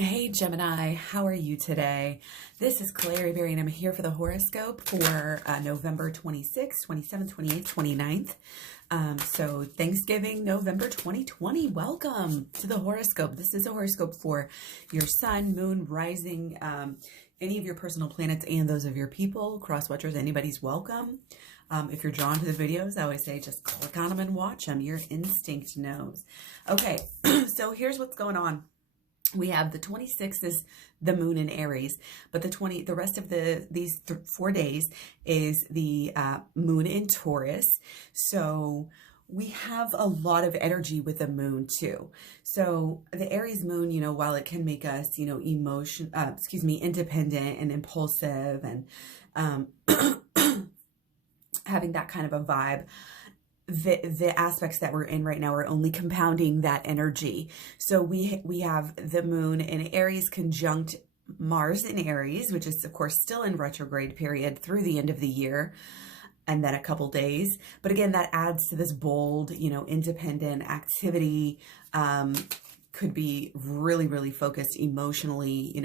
Hey Gemini, how are you today? This is KlaireeBerry and I'm here for the horoscope for November 26th, 27th, 28th, 29th. So Thanksgiving, November 2020. Welcome to the horoscope. This is a horoscope for your sun, moon, rising, any of your personal planets and those of your people. Cross-watchers, anybody's welcome. If you're drawn to the videos, I always say just click on them and watch them. Your instinct knows. Okay, so here's what's going on. We have the 26th is the moon in Aries, but the rest of these 4 days is the moon in Taurus. So we have a lot of energy with the moon too. So the Aries moon, while it can make us, independent and impulsive and having that kind of a vibe, the aspects that we're in right now are only compounding that energy. So we have the moon in Aries conjunct Mars in Aries, which is of course still in retrograde period through the end of the year and then a couple days. But again, that adds to this bold, independent activity. Could be really, really focused emotionally,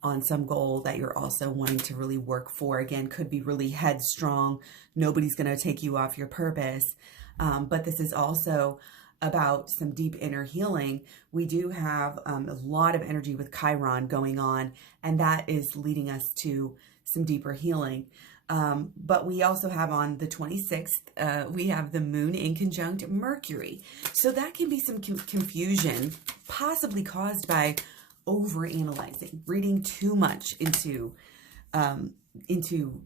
on some goal that you're also wanting to really work for. Again, could be really headstrong. Nobody's going to take you off your purpose. But this is also about some deep inner healing. We do have a lot of energy with Chiron going on, and that is leading us to some deeper healing. But we also have on the 26th, we have the moon in conjunct Mercury. So that can be some confusion, possibly caused by overanalyzing, reading too much into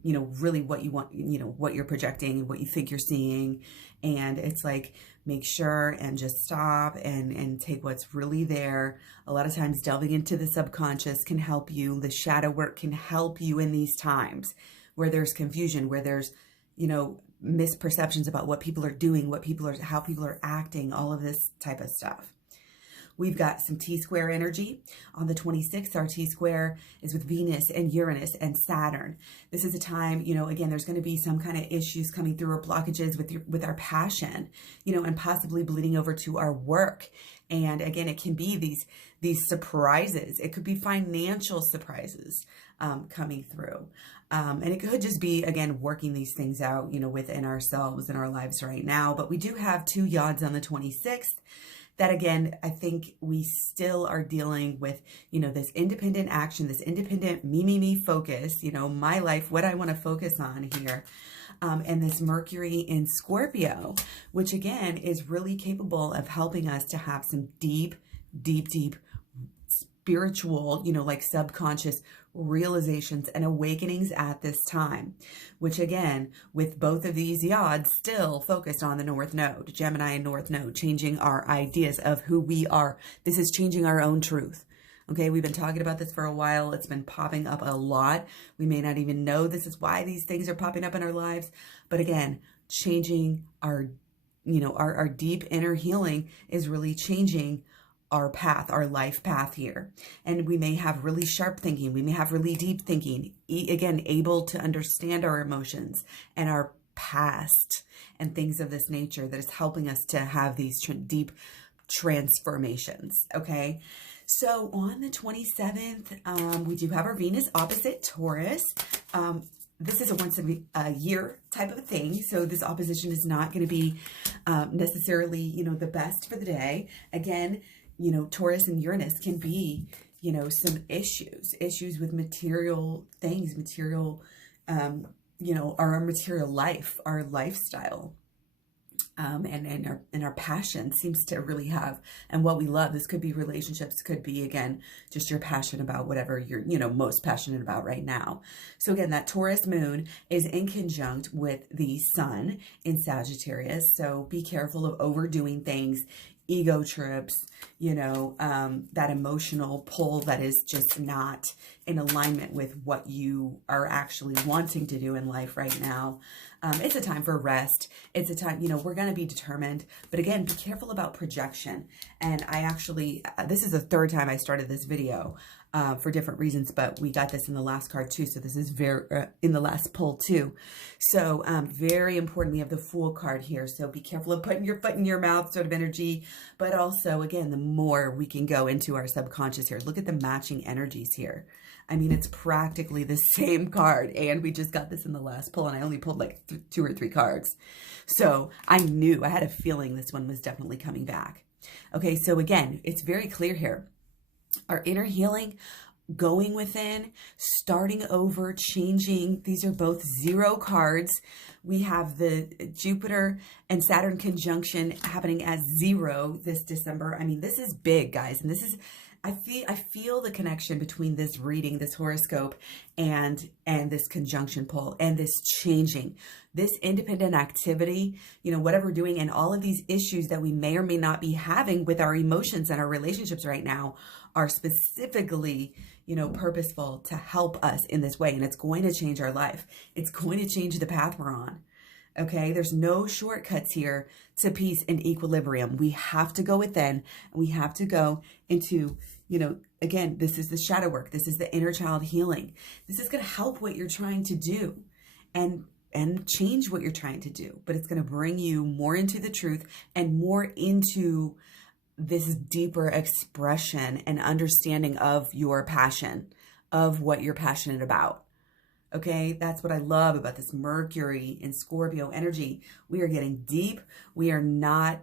really what you want, what you're projecting, what you think you're seeing. And it's like, make sure and just stop and take what's really there. A lot of times delving into the subconscious can help you. The shadow work can help you in these times where there's confusion, where there's, misperceptions about what people are doing, how people are acting, all of this type of stuff. We've got some T-square energy. On the 26th, our T-square is with Venus and Uranus and Saturn. This is a time, again, there's going to be some kind of issues coming through or blockages with our passion, and possibly bleeding over to our work. And again, it can be these surprises. It could be financial surprises coming through. And it could just be, again, working these things out, within ourselves and our lives right now. But we do have 2 yods on the 26th. That again, I think we still are dealing with, this independent action, this independent me focus, my life, what I want to focus on here. And this Mercury in Scorpio, which again is really capable of helping us to have some deep spiritual, like subconscious realizations and awakenings at this time, which again, with both of these yods still focused on the North Node, Gemini and North Node, changing our ideas of who we are. This is changing our own truth. Okay, we've been talking about this for a while. It's been popping up a lot. We may not even know this is why these things are popping up in our lives. But again, changing our deep inner healing is really changing our path, our life path here. And we may have really sharp thinking. We may have really deep thinking. Again, able to understand our emotions and our past and things of this nature that is helping us to have these deep transformations. Okay. So on the 27th, we do have our Venus opposite Taurus. This is a once a year type of thing. So this opposition is not going to be necessarily, the best for the day. Again, Taurus and Uranus can be, some issues with material things, our material life, our lifestyle, and our passion seems to really have, and what we love. This could be relationships, could be, again, just your passion about whatever you're, most passionate about right now. So again, that Taurus moon is in conjunct with the sun in Sagittarius. So be careful of overdoing things, ego trips, that emotional pull that is just not in alignment with what you are actually wanting to do in life right now. It's a time for rest. It's a time, we're going to be determined, but again, be careful about projection. And I actually, this is the 3rd time I started this video. for different reasons, but we got this in the last card too. So this is very, in the last pull too. So very important, we have the Fool card here. So be careful of putting your foot in your mouth sort of energy, but also again, the more we can go into our subconscious here. Look at the matching energies here. I mean, it's practically the same card, and we just got this in the last pull, and I only pulled like 2 or 3 cards. So I had a feeling this one was definitely coming back. Okay, so again, it's very clear here. Our inner healing, going within, starting over, changing. These are both 0 cards. We have the Jupiter and Saturn conjunction happening as 0 this December. I mean, this is big, guys, and this is, I feel the connection between this reading, this horoscope, and this conjunction pull, and this changing, this independent activity, you know, whatever we're doing, and all of these issues that we may or may not be having with our emotions and our relationships right now are specifically, you know, purposeful to help us in this way. And it's going to change our life. It's going to change the path we're on. Okay, there's no shortcuts here to peace and equilibrium. We have to go within, and we have to go into, you know, again, this is the shadow work. This is the inner child healing. This is going to help what you're trying to do and change what you're trying to do. But it's going to bring you more into the truth and more into this deeper expression and understanding of your passion, of what you're passionate about. Okay, that's what I love about this Mercury in Scorpio energy. We are getting deep. We are not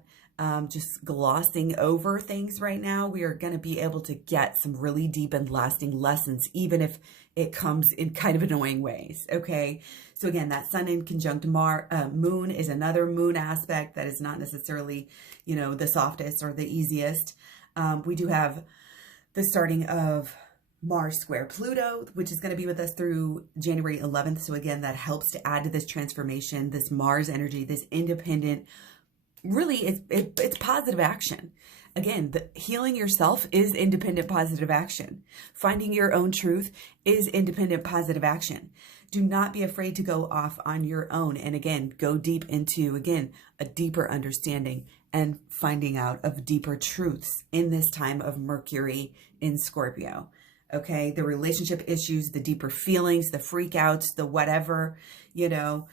just glossing over things right now. We are going to be able to get some really deep and lasting lessons, even if it comes in kind of annoying ways. Okay, so again, that Sun in conjunct Moon is another moon aspect that is not necessarily, you know, the softest or the easiest. We do have the starting of Mars square Pluto, which is going to be with us through January 11th. So again, that helps to add to this transformation, this Mars energy, this independent, really it's positive action. Again, healing yourself is independent positive action. Finding your own truth is independent positive action. Do not be afraid to go off on your own. And again, go deep into, again, a deeper understanding and finding out of deeper truths in this time of Mercury in Scorpio. Okay, the relationship issues, the deeper feelings, the freakouts, the whatever, you know,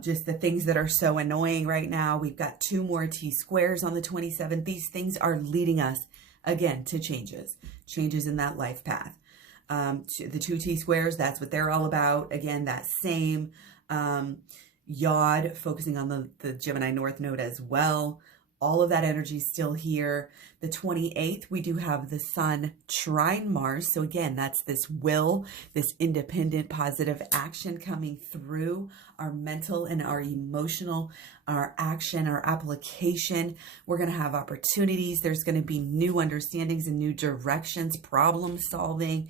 just the things that are so annoying right now. We've got 2 more T squares on the 27th. These things are leading us, again, to changes in that life path. The 2 T squares, that's what they're all about. Again, that same yod, focusing on the Gemini North Node as well. All of that energy is still here. The 28th, we do have the Sun trine Mars. So again, that's this will, this independent positive action coming through our mental and our emotional, our action, our application. We're going to have opportunities. There's going to be new understandings and new directions, problem solving.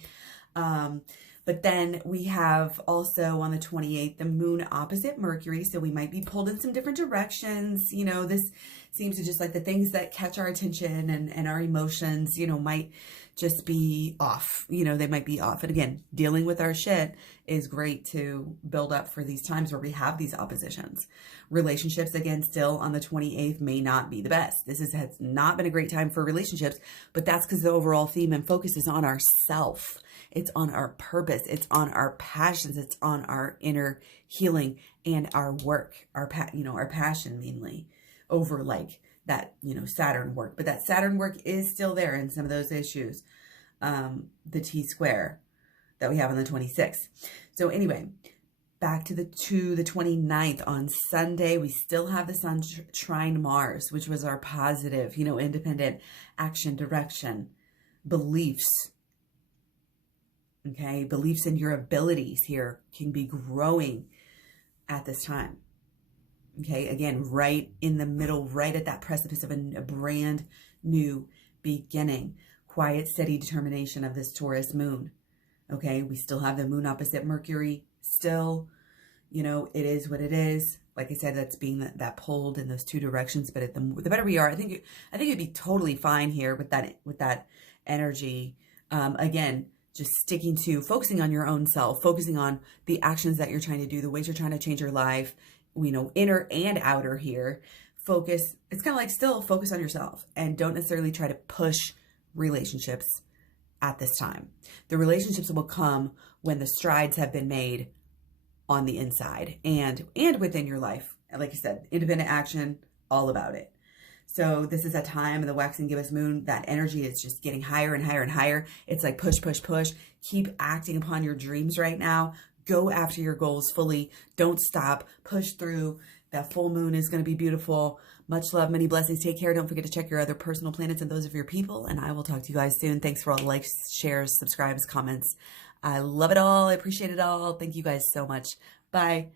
But then we have also on the 28th, the moon opposite Mercury. So we might be pulled in some different directions. You know, this seems to just like the things that catch our attention and our emotions, you know, might just be off. You know, they might be off. And again, dealing with our shit is great to build up for these times where we have these oppositions. Relationships, again, still on the 28th may not be the best. This has not been a great time for relationships, but that's because the overall theme and focus is on ourself. It's on our purpose. It's on our passions. It's on our inner healing and our work, our passion mainly over like that, you know, Saturn work. But that Saturn work is still there in some of those issues. The T square that we have on the 26th. So anyway, back to the 29th on Sunday, we still have the Sun trine Mars, which was our positive, you know, independent action, direction, beliefs. Okay, beliefs in your abilities here can be growing at this time. Okay, again, right in the middle, right at that precipice of a brand new beginning. Quiet, steady determination of this Taurus moon. Okay, we still have the moon opposite Mercury. Still, you know, it is what it is. Like I said, that's being that pulled in those 2 directions. But the better we are, I think it'd be totally fine here with that energy. Again, just sticking to focusing on your own self, focusing on the actions that you're trying to do, the ways you're trying to change your life, you know, inner and outer here. Focus. It's kind of like still focus on yourself and don't necessarily try to push relationships at this time. The relationships will come when the strides have been made on the inside and within your life. Like I said, independent action, all about it. So this is a time of the waxing gibbous moon. That energy is just getting higher and higher and higher. It's like push, push, push. Keep acting upon your dreams right now. Go after your goals fully. Don't stop. Push through. That full moon is going to be beautiful. Much love, many blessings. Take care. Don't forget to check your other personal planets and those of your people. And I will talk to you guys soon. Thanks for all the likes, shares, subscribes, comments. I love it all. I appreciate it all. Thank you guys so much. Bye.